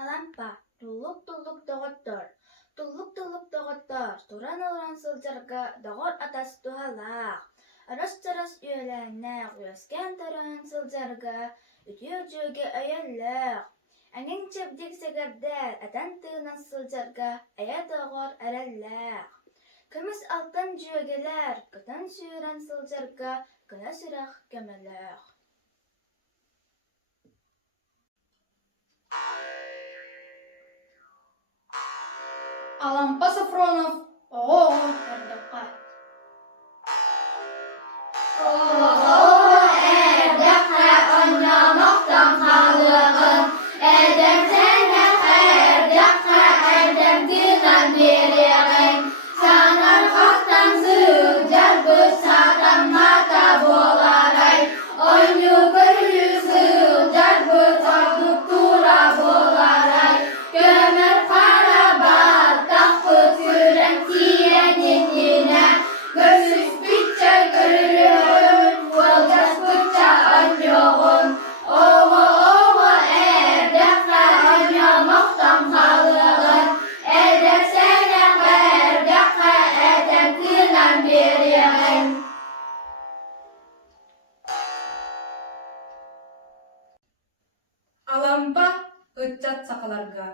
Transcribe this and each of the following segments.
Alampa, tulluk doğottor. Tulluk doğottor. Turan oran sıljarga doğor atas tuhalaq. Aras-taras üyelenneq, üyesken taran sıljarga, ütüye-ütüye ayallaq. Anin çepdik segerdär, atan tığınan sıljarga, aya doğor arallaq. Kımız alttan jüyegeler, kıtan süüren sıljarga, kına süraq kemelaq. Alampa Safronov, oğul Erdekka. Oğul Erdekka, oynamaktan kalığın. Erdem sene Erdekka, Erdem güzel bir yerin. Sanar kalktan sığcar, bu satan mata bolaray. Oynu gırlü sığcar, bu tatlık tura bolaray. Gömür karabat, takut süren tiyenin yine. Göğüs bütçe gırlüğün, olacak bütçe anyoğun. Oğu Erdekka, oynamaktan kalığın. Erdem sene Erdekka, Erdem güzel bir yerin. Alampa ıccat sakalarga.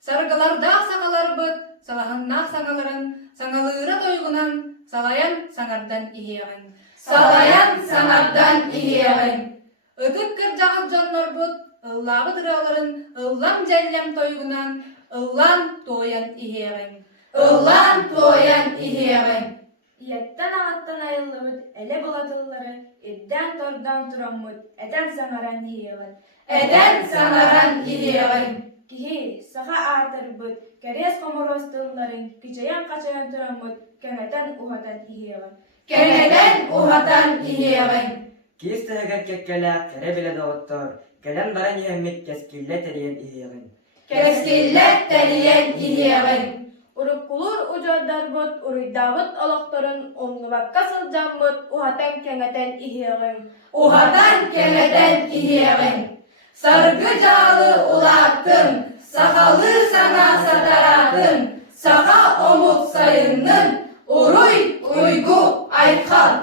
Sargalarda sakalarbyt, salahınnak sangaların, sangalıra toygunan, salayan sangardan ihiyeğin. Salayan sangardan ihiyeğin. Ötüp kırjağız jonnorbut, ıllabı dırağların, ıllam jellem toygunan, ıllan toyan ihiyeğin. Illan toyan ihiyeğin. Yetten ağattan ayıllıbıt, ele bulatılları, idden tordan turamut, eden sangaran yiyeğin. Eden sangaran ihiyeğin. Kihi, sağa ağatırbıt, keres komorostulların, kiçayan kaçayan turamut, keneten uhatan yiyeğin. Keneden uhatan ihiyeğin. Kiis tëhëgэр кеккелээх кэрэ билэ доҕоттор, кэлэн баран иһэммит кэскиллэ тэриэн иһиэҕин. Keskillet teriyen ihiyeğin. Urukkulur ucadarbıt, uruydabıt oloktorun, omlubakka sılcanbıt, uhatan keneten yiyeğin. Uhatan kemeden ihiyeğin. Sargı calı ulattın, sakalı sana sataratın, saka omuk sayının, uruy uygu aykal.